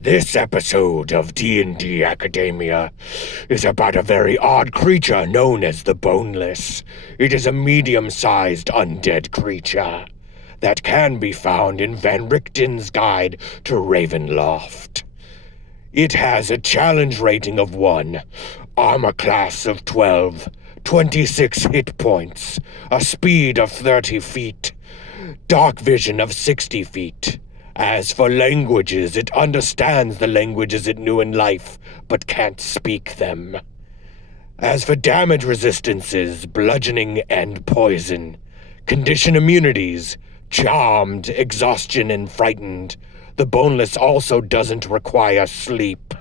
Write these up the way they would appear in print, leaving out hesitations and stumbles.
This episode of D&D Academia is about a very odd creature known as the Boneless. It is a medium-sized undead creature that can be found in Van Richten's Guide to Ravenloft. It has a challenge rating of 1, armor class of 12, 26 hit points, a speed of 30 feet, dark vision of 60 feet. As for languages, it understands the languages it knew in life, but can't speak them. As for damage resistances, bludgeoning and poison. Condition immunities, charmed, exhaustion, and frightened. The Boneless also doesn't require sleep.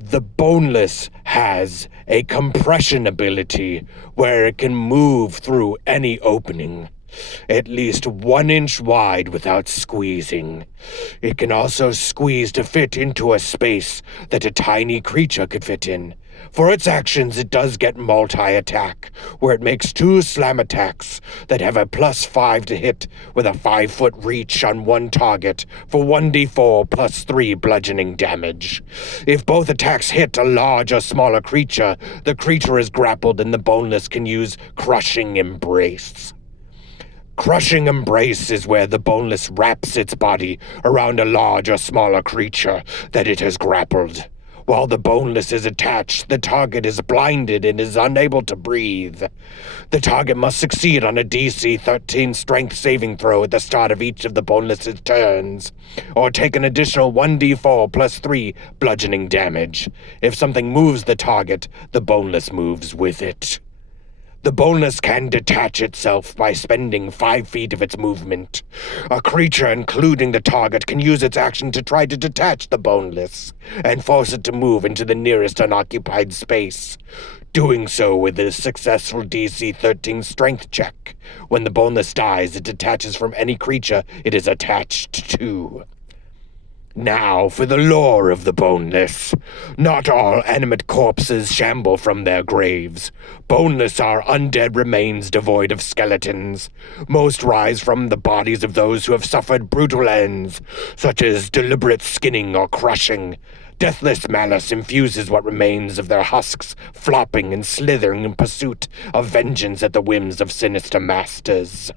The Boneless has a compression ability where it can move through any opening, at least 1 inch wide without squeezing. It can also squeeze to fit into a space that a tiny creature could fit in. For its actions, it does get multi-attack, where it makes 2 slam attacks that have a +5 to hit with a 5-foot reach on one target for 1d4 plus 3 bludgeoning damage. If both attacks hit a large or smaller creature, the creature is grappled and the Boneless can use Crushing Embrace. Crushing Embrace is where the Boneless wraps its body around a large or smaller creature that it has grappled. While the Boneless is attached, the target is blinded and is unable to breathe. The target must succeed on a DC 13 strength saving throw at the start of each of the Boneless's turns, or take an additional 1d4 plus 3 bludgeoning damage. If something moves the target, the Boneless moves with it. The Boneless can detach itself by spending 5 feet of its movement. A creature, including the target, can use its action to try to detach the Boneless and force it to move into the nearest unoccupied space. Doing so with a successful DC 13 strength check. When the Boneless dies, it detaches from any creature it is attached to. Now for the lore of the Boneless. Not all animate corpses shamble from their graves. Boneless are undead remains devoid of skeletons. Most rise from the bodies of those who have suffered brutal ends, such as deliberate skinning or crushing. Deathless malice infuses what remains of their husks, flopping and slithering in pursuit of vengeance at the whims of sinister masters.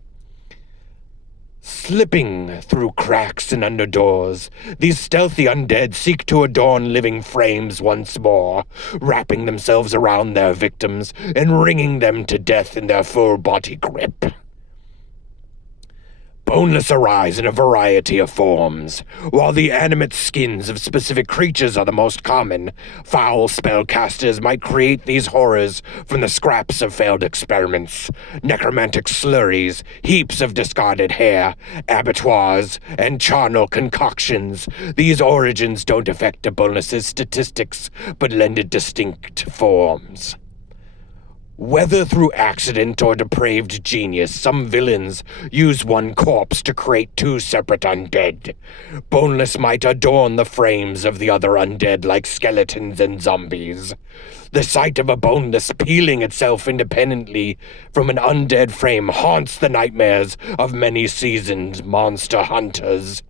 Slipping through cracks and under doors, these stealthy undead seek to adorn living frames once more, wrapping themselves around their victims and wringing them to death in their full body grip. Boneless arise in a variety of forms. While the animate skins of specific creatures are the most common, foul spellcasters might create these horrors from the scraps of failed experiments, necromantic slurries, heaps of discarded hair, abattoirs, and charnel concoctions. These origins don't affect a Boneless's statistics, but lend it distinct forms. Whether through accident or depraved genius, some villains use one corpse to create 2 separate undead. Boneless might adorn the frames of the other undead like skeletons and zombies. The sight of a Boneless peeling itself independently from an undead frame haunts the nightmares of many seasoned monster hunters.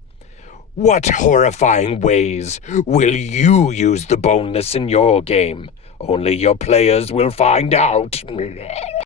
What horrifying ways will you use the Boneless in your game? Only your players will find out.